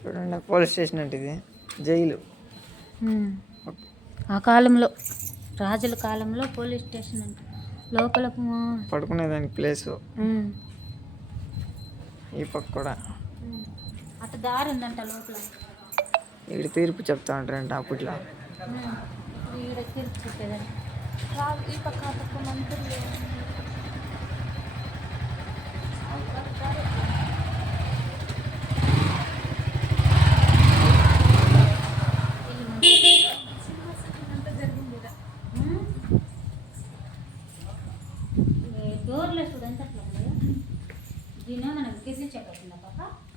చూడండి police station అంటే ఇది. జైలు. ఆ కాలంలో రాజుల కాలంలో పోలీస్ స్టేషన్ అంటే లోపల పడుకునేదానికి ప్లేసు. ఈ పక్క కూడా. అటు దారి ఉందంట లోపల. ఇక్కడ తీర్పు చెప్తా ఉంటారంట అప్పట్లో. ఈ పక్క ఆ పక్క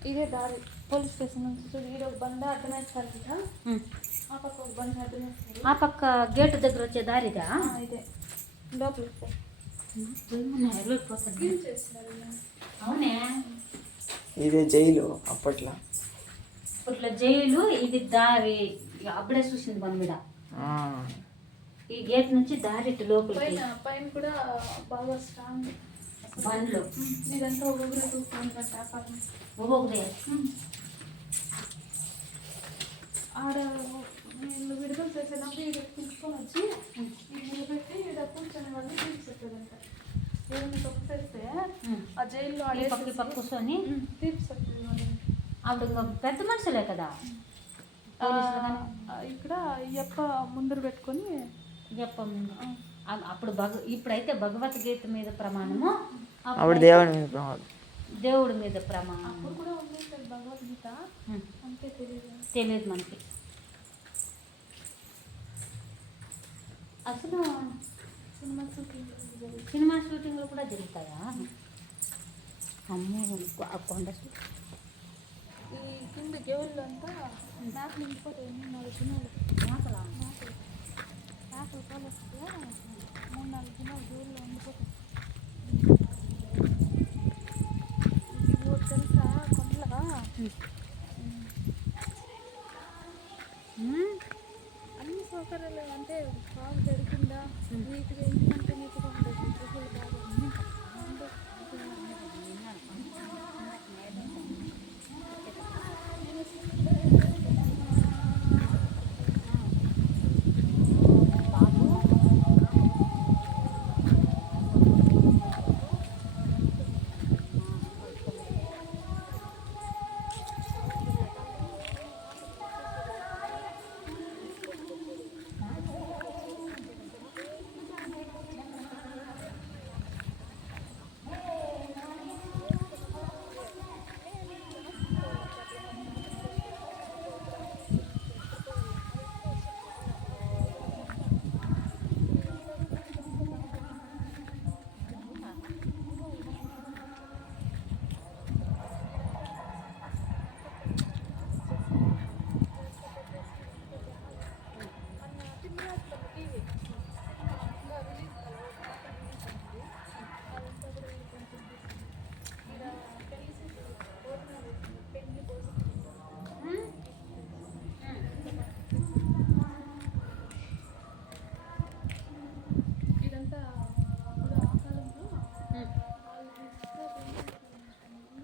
ఇదే దారి పోలీస్ స్టేషన్ నుంచి చూడు ఈడ ఒక బండ అడ్డమేస్తారు కదా ఆ పక్క ఒక బండ అడ్డమేస్తారు ఆ పక్క గేటు దగ్గర వచ్చే దారిదా? ఆ, ఇదే. లోపలికి అవునే. ఇదే జైలు అప్పట్లో. ఇట్లా జైలు ఇది దారి. అప్పుడే చూసింది మన మీద. ఆ, ఈ గేట్ నుంచి దారి ఇటు లోపలికి. పైన పైన కూడా బాగా స్ట్రాంగ్ బండ్లు ఇదంతా ఒక్కొక్కరు చూసుకుంటారు వ్యాపారం ఒక్కొక్కరే ఆడ నేను విడుదల చేసేటప్పుడు ఇక్కడ తీసుకొని వచ్చి ఇది నిలబెట్టి ఇక్కడ కూర్చొని వాళ్ళు తీర్చి చెప్పారంట ఏమైనా తప్పు చేస్తే ఆ జైల్లో ఈ పక్క పక్క కూర్చొని తీర్చి చెప్పేది వాళ్ళని. ఇంకా పెద్ద మనుషులే కదా ఇక్కడ అయ్యప్ప ముందర పెట్టుకొని చెప్పం అప్పుడు భగ ఇప్పుడైతే భగవద్గీత మీద ప్రమాణము అప్పుడు దేవుని మీద ప్రమాదం దేవుడి మీద ప్రమాణం. అప్పుడు కూడా ఉంది సార్ భగవద్గీత. అంతే తెలియదు తెలియదు మనకి. అసలు సినిమా షూటింగ్. సినిమా షూటింగ్లు కూడా జరుగుతాయా? అమ్మో ఆ కొండ ఈ కింద గేవుల్లో అంతా? నాకు నిండిపోతాయి నాలుగు మూడు నాలుగు కిలోలు దూరంలో ఉండిపోతుంది తెలుసా కొండలుగా అన్ని సౌకర్యాలు అంటే బాగా జరిగిందా నీట్గా ఎందుకంటే నీట్గా ఉంటుంది